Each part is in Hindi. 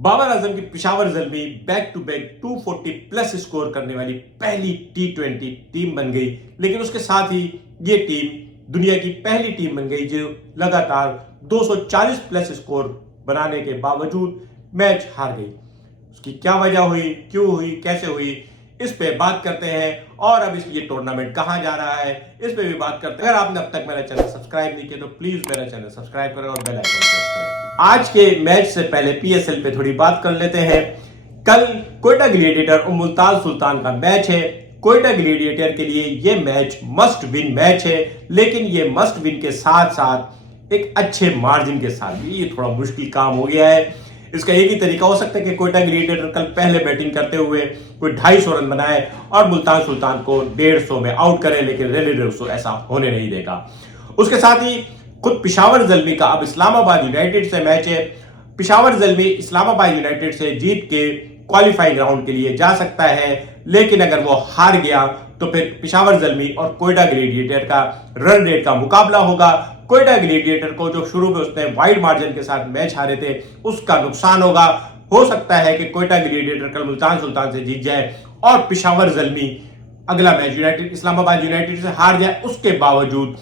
बाबर आजम की Peshawar Zalmi back to back 240 plus score करने वाली पहली टी20 टीम बन गई। लेकिन उसके साथ ही ये टीम दुनिया की पहली टीम बन गई जो लगातार 240 प्लस स्कोर बनाने के बावजूद मैच हार गई। उसकी क्या वजह हुई, क्यों हुई, कैसे हुई, इस पे बात करते हैं। और अब ये टूर्नामेंट कहां जा रहा है, इस पे भी बात करते हैं। अगर आपने अब तक मेरा चैनल सब्सक्राइब नहीं किया तो प्लीज मेरा चैनल सब्सक्राइब करें और बेल आइकन प्रेस करें। आज के मैच से पहले पीएसएल पे थोड़ी बात कर लेते हैं। कल कोयटा ग्लैडिएटर और मुल्तान सुल्तान का मैच है। कोयटा ग्लैडिएटर के लिए यह मैच मस्ट विन मैच है, लेकिन यह मस्ट विन के साथ साथ एक अच्छे मार्जिन के साथ भी ये थोड़ा मुश्किल काम हो गया है। इसका एक ही तरीका हो सकता है कि कोयटा ग्लैडिएटर कल पहले बैटिंग करते हुए कोई 250 रन बनाए और मुल्तान सुल्तान को 150 में आउट करे, लेकिन रेली रेवसो ऐसा होने नहीं देगा। उसके साथ ही खुद पिशावर ज़ल्मी का अब इस्लामाबाद यूनाइटेड से मैच है। पिशावर ज़ल्मी इस्लामाबाद यूनाइटेड से जीत के क्वालिफाइंग राउंड के लिए जा सकता है, लेकिन अगर वो हार गया तो फिर पिशावर ज़ल्मी और कोयटा ग्लैडिएटर का रन रेट का मुकाबला होगा। कोयटा ग्लैडिएटर को जो शुरू में उसने वाइड मार्जिन के साथ मैच हारे थे उसका नुकसान होगा। हो सकता है कि कोयटा ग्लैडिएटर कल मुल्तान सुल्तान से जीत जाए और पिशावर ज़ल्मी अगला मैच यूनाइटेड इस्लामाबाद यूनाइटेड से हार जाए। उसके बावजूद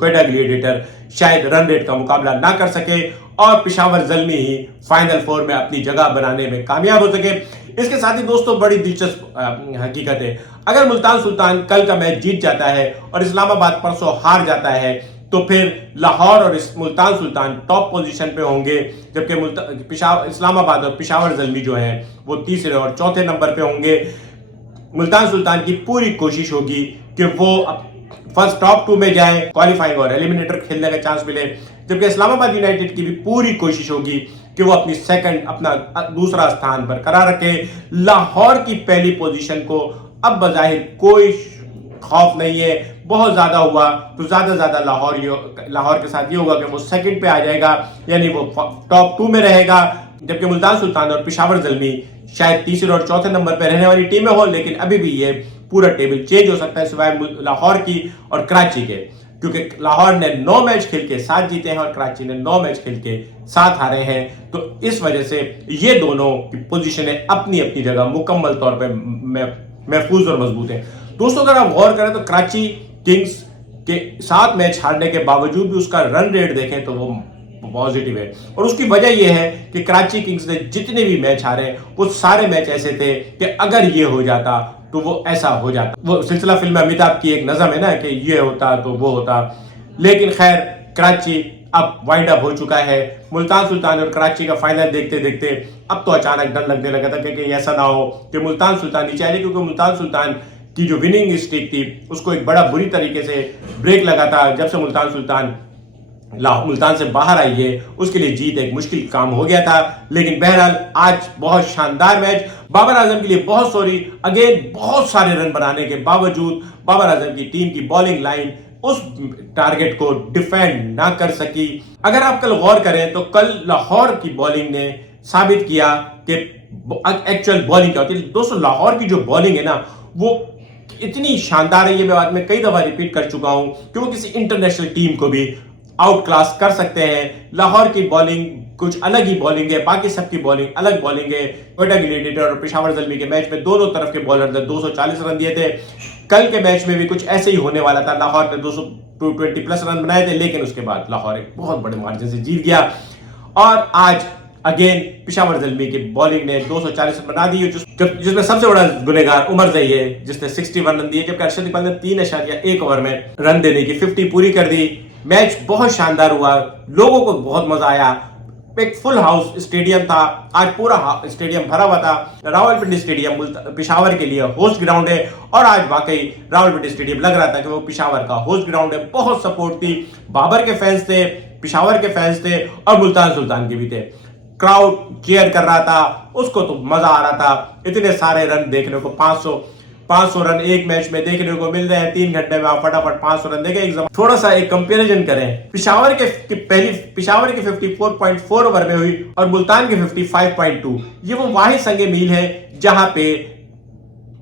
कोयटा ग्लैडिएटर शायद रन रेट का मुकाबला ना कर सके और पिशावर ज़ल्मी ही फाइनल फोर में अपनी जगह बनाने में कामयाब हो सके। इसके साथ ही दोस्तों बड़ी दिलचस्प हकीकत है, अगर मुल्तान सुल्तान कल का मैच जीत जाता है और इस्लामाबाद परसों हार जाता है तो फिर लाहौर और मुल्तान सुल्तान टॉप पोजीशन पे होंगे, जबकि इस्लामाबाद और पिशावर ज़ल्मी जो है वो तीसरे और चौथे नंबर पे होंगे। मुल्तान सुल्तान की पूरी कोशिश होगी कि वो फर्स्ट टॉप 2 में जाए, क्वालिफाइंग और एलिमिनेटर खेलने का चांस मिले, जबकि इस्लामाबाद यूनाइटेड की भी पूरी कोशिश होगी कि वो अपना दूसरा स्थान बरकरार रखे। लाहौर की पहली पोजीशन को अब बजाहिर कोई खौफ नहीं है, बहुत ज्यादा हुआ तो ज्यादा लाहौर के साथ ये होगा कि वो सेकंड पे आ जाएगा, यानी वो टॉप 2 में रहेगा, जबकि मुल्तान सुल्तान और पिशावर ज़ल्मी शायद तीसरे और चौथे नंबर पर रहने वाली टीमें हो। लेकिन अभी भी ये पूरा टेबल चेंज हो सकता है सिवाय लाहौर की और कराची के, क्योंकि लाहौर ने 9 मैच खेल के 7 जीते हैं और कराची ने 9 मैच खेल के 7 हारे हैं। तो इस वजह से ये दोनों की पोजीशनें अपनी अपनी जगह मुकम्मल तौर पर महफूज और मजबूत है। दोस्तों अगर आप गौर करें तो कराची किंग्स के 7 मैच हारने के बावजूद भी उसका रन रेट देखें तो वो पॉजिटिव है, और उसकी वजह यह है कि कराची किंग्स ने जितने भी मैच हारे वो सारे मैच ऐसे थे कि अगर ये हो जाता तो वो ऐसा हो जाता। वो सिलसिला फिल्म अमिताभ की एक नज़म है ना कि ये होता तो वो होता, लेकिन खैर कराची अब वाइंड अप हो चुका है। मुल्तान सुल्तान और कराची का फाइनल देखते देखते अब तो अचानक डर लगने लगा था कि ऐसा ना हो कि मुल्तान सुल्तान नीचे आ जाए, क्योंकि मुल्तान सुल्तान की जो विनिंग स्ट्रीक थी उसको एक बड़ा बुरी तरीके से ब्रेक लगा था। जब से मुल्तान से बाहर आई है उसके लिए जीत एक मुश्किल काम हो गया था। लेकिन बहरहाल आज बहुत शानदार मैच, बाबर आजम के लिए बहुत सारे रन बनाने के बावजूद बाबर आजम की टीम की बॉलिंग लाइन उस टारगेट को डिफेंड ना कर सकी। अगर आप कल गौर करें तो कल लाहौर की बॉलिंग ने साबित किया कि एक्चुअल बॉलिंग क्या होती है। दोस्तों लाहौर की जो बॉलिंग है ना वो इतनी शानदार है, ये मैं बाद में कई दफा रिपीट कर चुका हूं कि वो किसी इंटरनेशनल टीम को भी आउट क्लास कर सकते हैं। लाहौर की बॉलिंग कुछ अलग ही बॉलिंग है, बाकी सबकी बॉलिंग अलग बॉलिंग है। कोयटा ग्लैडिएटर और पेशावर ज़ल्मी के मैच में दोनों तरफ के बॉलर ने 240 रन दिए थे। कल के मैच में भी कुछ ऐसे ही होने वाला था, लाहौर ने 220 प्लस रन बनाए थे, लेकिन उसके बाद लाहौर एक बहुत बड़े मार्जिन से जीत गया। और आज अगेन पेशावर ज़ल्मी की बॉलिंग ने 240 रन बना दी, जिसमें सबसे बड़ा गुनेगार उमर ज़ई है जिसने 61 रन दिए, जबकि अरशद इकबाल ने 3.1 ओवर में रन देने की 50 पूरी कर दी। मैच बहुत शानदार हुआ, लोगों को बहुत मजा आया, एक फुल हाउस स्टेडियम था, आज पूरा स्टेडियम भरा हुआ था। रावलपिंडी स्टेडियम पिशावर के लिए होस्ट ग्राउंड है और आज वाकई रावलपिंडी स्टेडियम लग रहा था कि वो पिशावर का होस्ट ग्राउंड है। बहुत सपोर्ट थी, बाबर के फैंस थे, पिशावर के फैंस थे और मुल्तान सुल्तान के भी थे। क्राउड चीयर कर रहा था, उसको तो मजा आ रहा था। इतने सारे रन देखने को 500 रन एक मैच में देखने को मिल रहे हैं। 3 घंटे में आप फटाफट 500 रन देखें। थोड़ा सा एक कंपैरिजन करें, पिशावर की 54.4 ओवर में हुई और मुल्तान की 55.2। ये वो वाहिद संगे मील है जहां पे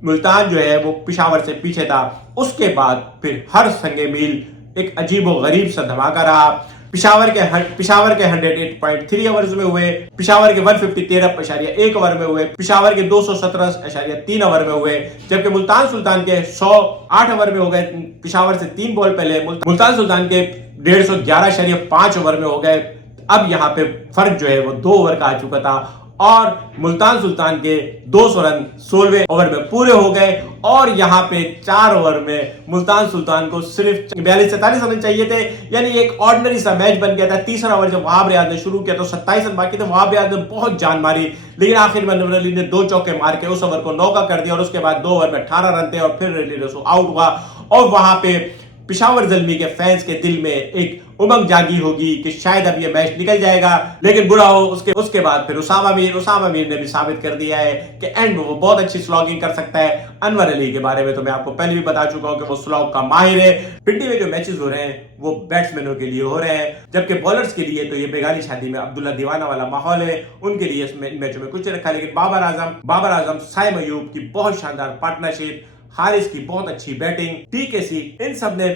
मुल्तान जो है वो पिशावर से पीछे था। उसके बाद फिर हर संगे मील एक अजीब व गरीब सा धमाका रहा। पिशावर के 108.3 ओवर्स में हुए, पिशावर के 150 ओवर में हुए, पिशावर के 217.3 ओवर में हुए, जबकि मुल्तान सुल्तान के 108 ओवर में हो गए। पिशावर से 3 बॉल पहले मुल्तान सुल्तान के 111.5 ओवर में हो गए। अब यहां पे फर्क जो है वो 2 ओवर का आ चुका था और मुल्तान सुल्तान के 200 रन 16वें ओवर में पूरे हो गए और यहां पे 4 ओवर में मुल्तान सुल्तान को सिर्फ 42-43 रन चाहिए थे, यानी एक ऑर्डिनरी सा मैच बन गया था। तीसरा ओवर जब वहाब रियाज ने शुरू किया तो 27 रन बाकी थे। वहाब रियाज ने बहुत जान मारी, लेकिन आखिर में अनवर अली ने 2 चौके मार के उस ओवर को नौका कर दिया और उसके बाद 2 ओवर में 18 रन थे और फिर अली रसूल आउट हुआ। और वहां पे पिशावर ज़ल्मी के फैंस के दिल में एक उमंग जागी होगी कि शायद अब ये मैच निकल जाएगा, लेकिन बुरा हो उसके बाद फिर उसामा मीर ने भी साबित कर दिया है कि एंड में वो बहुत अच्छी स्लॉगिंग कर सकता है। अनवर अली के बारे में तो मैं आपको पहले भी बता चुका हूं कि वो स्लॉग का माहिर है। पिंडी में जो मैचेस हो रहे हैं वो बैट्समैनों के लिए हो रहे हैं, जबकि बॉलर्स के लिए तो ये बेगानी शादी में अब्दुल्ला दीवाना वाला माहौल है। उनके लिए इस मैचों में कुछ रखा, लेकिन बाबर आजम साइम अयूब की बहुत शानदार पार्टनरशिप, हारिस की बहुत अच्छी बैटिंग, टीकेसी, इन सब ने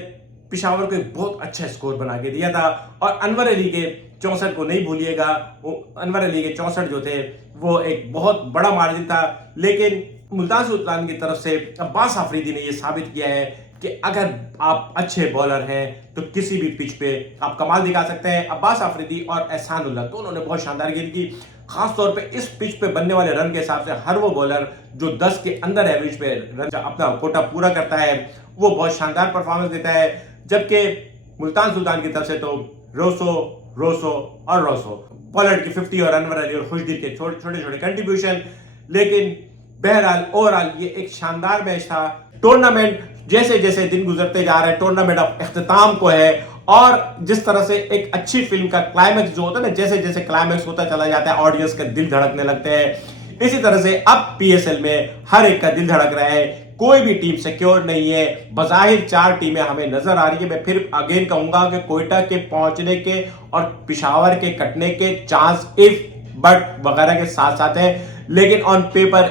पिशावर को एक बहुत अच्छा स्कोर बना के दिया था। और अनवर अली के 64 को नहीं भूलिएगा, वो अनवर अली के 64 जो थे वो एक बहुत बड़ा मार्जिन था। लेकिन मुल्तान सुल्तान की तरफ से अब्बास आफरीदी ने यह साबित किया है कि अगर आप अच्छे बॉलर हैं तो किसी भी पिच पे आप कमाल दिखा सकते हैं। अब्बास आफरीदी और एहसानुल्लाह दोनों ने बहुत शानदार गेंद की, खासतौर पे इस पिच पे बनने वाले रन के हिसाब से हर वो बॉलर जो 10 के अंदर एवरेज पे रन अपना कोटा पूरा करता है वो बहुत शानदार परफॉर्मेंस देता है। जबकि मुल्तान सुल्तान की तरफ से तो रोसो पॉलर्ड की 50 और अनवर अली और खुशदिल के छोटे छोटे कंट्रीब्यूशन। लेकिन बहरहाल ओवरऑल ये एक शानदार मैच था। टूर्नामेंट जैसे जैसे दिन गुजरते जा रहे हैं, टूर्नामेंट अब इख्तिताम को है और जिस तरह से एक अच्छी फिल्म का क्लाइमैक्स जो होता है ना, जैसे जैसे क्लाइमैक्स होता चला जाता है ऑडियंस का दिल धड़कने लगते हैं। इसी तरह से अब पीएसएल में हर एक का दिल धड़क रहा है। कोई भी टीम सिक्योर नहीं है। बज़ाहिर 4 टीमें हमें नजर आ रही है। मैं फिर अगेन कहूंगा कि कोयटा के पहुंचने के और पिशावर के कटने के चांस इफ बट वगैरह के साथ साथ है, लेकिन ऑन पेपर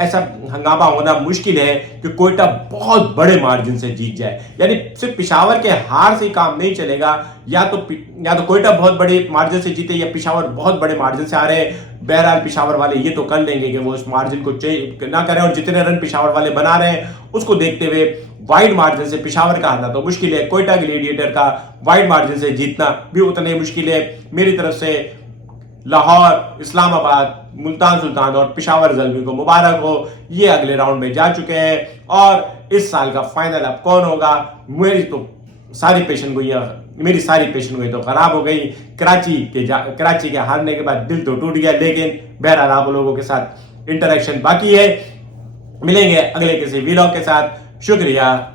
ऐसा हंगामा होना मुश्किल है कि कोयटा बहुत बड़े मार्जिन से जीत जाए। यानी सिर्फ पिशावर के हार से ही काम नहीं चलेगा, या तो कोयटा बहुत बड़े मार्जिन से जीते या पिशावर बहुत बड़े मार्जिन से आ रहे हैं। बहरहाल पिशावर वाले ये तो कर लेंगे कि वो इस मार्जिन को चेंज ना करें और जितने रन पिशावर वाले बना रहे हैं उसको देखते हुए वाइड मार्जिन से पिशावर का हारना तो मुश्किल है। कोयटा ग्लेडिएटर का वाइड मार्जिन से जीतना भी उतने मुश्किल है। मेरी तरफ से लाहौर, इस्लामाबाद, मुल्तान सुल्तान और पिशावर ज़ल्मी को मुबारक हो। ये अगले राउंड में जा चुके हैं और इस साल का फाइनल अब कौन होगा, मेरी सारी पेशन गोई तो खराब हो गई। कराची के हारने के बाद दिल तो टूट गया, लेकिन बहरहाल आप लोगों के साथ इंटरेक्शन बाकी है। मिलेंगे अगले किसी वीलॉग के साथ। शुक्रिया।